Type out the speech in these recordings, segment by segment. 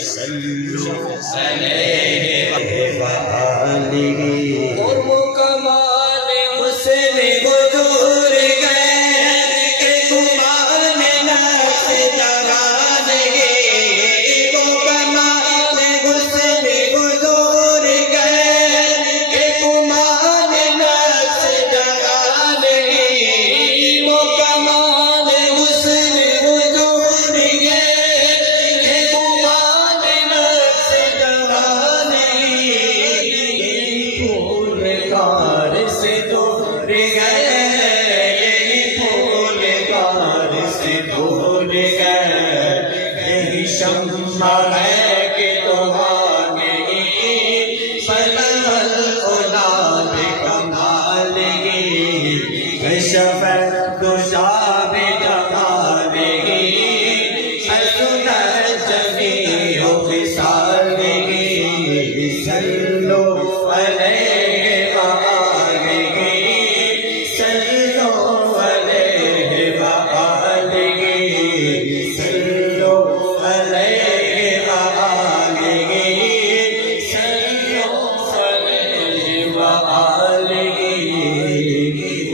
صلوا علیہ وآلہ اور مکمال حسن حضور گئے کہ تمہان نفس جوان گئے مکمال حسن حضور گئے کہ تمہان نفس جوان گئے مکمال حسن حضور گئے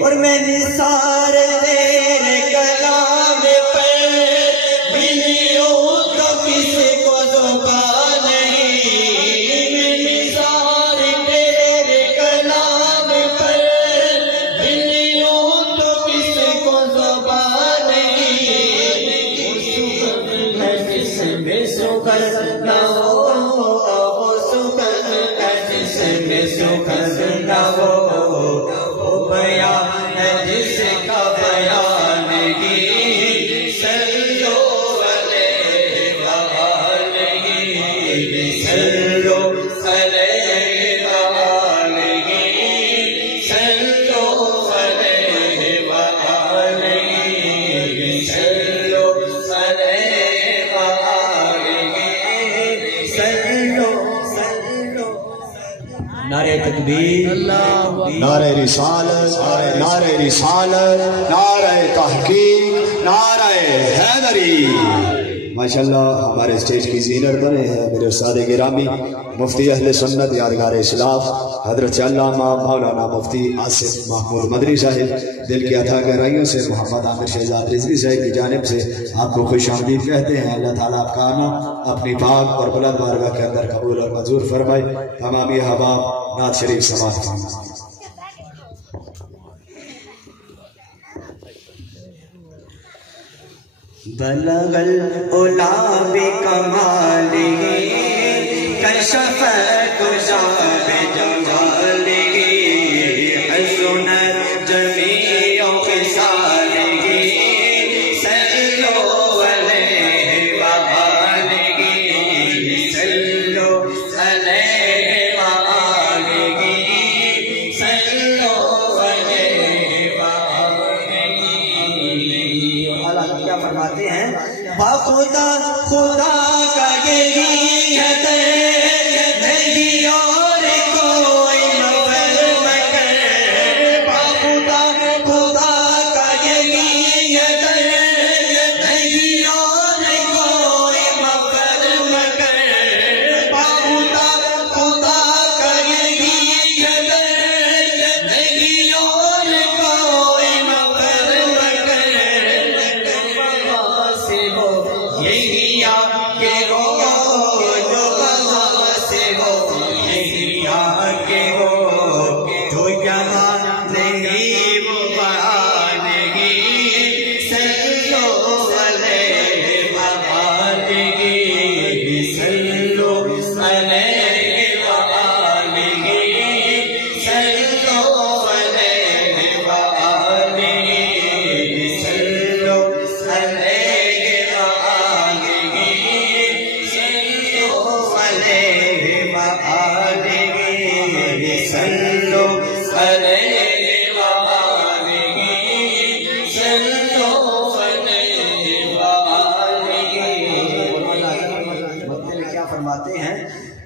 اور میں نثار تیرے کلام پر ملی ہوں تو کسی کو زبان نہیں میں نثار تیرے کلام پر ملی ہوں تو کسی کو زبان نہیں میں جس میں سکر نہ ہو وہ سکر ہے جس میں سکر نہ ہو بیان ہے جس کا بیان نہیں صلو علیہ وآلہ صلو علیہ وآلہ صلو علیہ وآلہ صلو علیہ وآلہ نعرہ تکبیر نعرہ رسالت نعرہ تحقیق نعرہ حیدری ماشاءاللہ ہمارے اسٹیج کی زینت بنے ہیں میرے استاد گرامی مفتی اہل سنت یادگار اسلاف حضرت علامہ مولانا مفتی آصف محمود مدنی صاحب دل کی عطا گہرائیوں سے محمد عامر شہزاد رضوی صاحب کی جانب سے آپ کو خوش آمدید کہتے ہیں اللہ تعالیٰ آپ کا آنا اپنی پاک اور بلند بارگاہ کے اندر قبول اور منظور فرمائے تمامی احباب نعت شریف سماعت فرمائیں بلغ العلا بکمالہ کشف الدجی بجمالہ حسنت جمیع خصالہ صلو علیہ وآلہ صلو علیہ وآلہ صلو علیہ وآلہ اللہ کیا فرماتے ہیں خدا خدا کا یہی ہے نہیں اور کوئی مفر مگر خدا خدا کا یہی ہے نہیں اور کوئی مفر مگر خدا خدا کا یہی ہے نہیں اور کوئی مفر مگر سے ہو یہی آپ کے ہو جو وہاں سے ہو یہی آپ کے ہو جو یہاں نہیں وہ وہاں نہیں صلو علیہ وآلہ صلو علیہ وآلہ صلو علیہ وآلہ صلو علیہ کیا فرماتے ہیں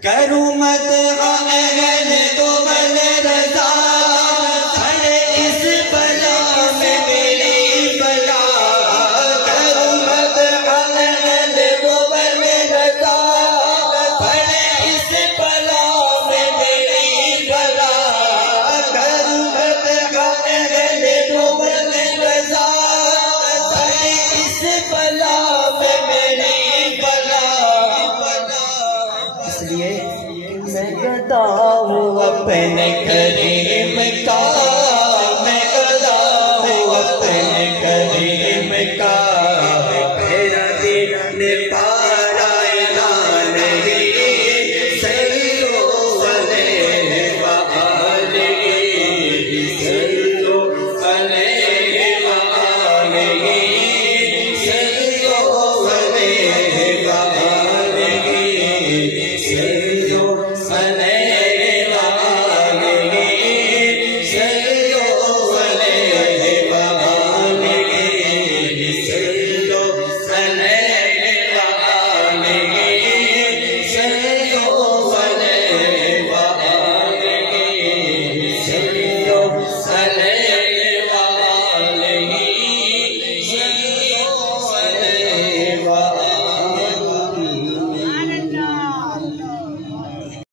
کروں مت اہل تو بل رضا کھڑے اس بلا میں میری بلا کروں مت اہل تو بل رضا بتاؤ اپنے گھر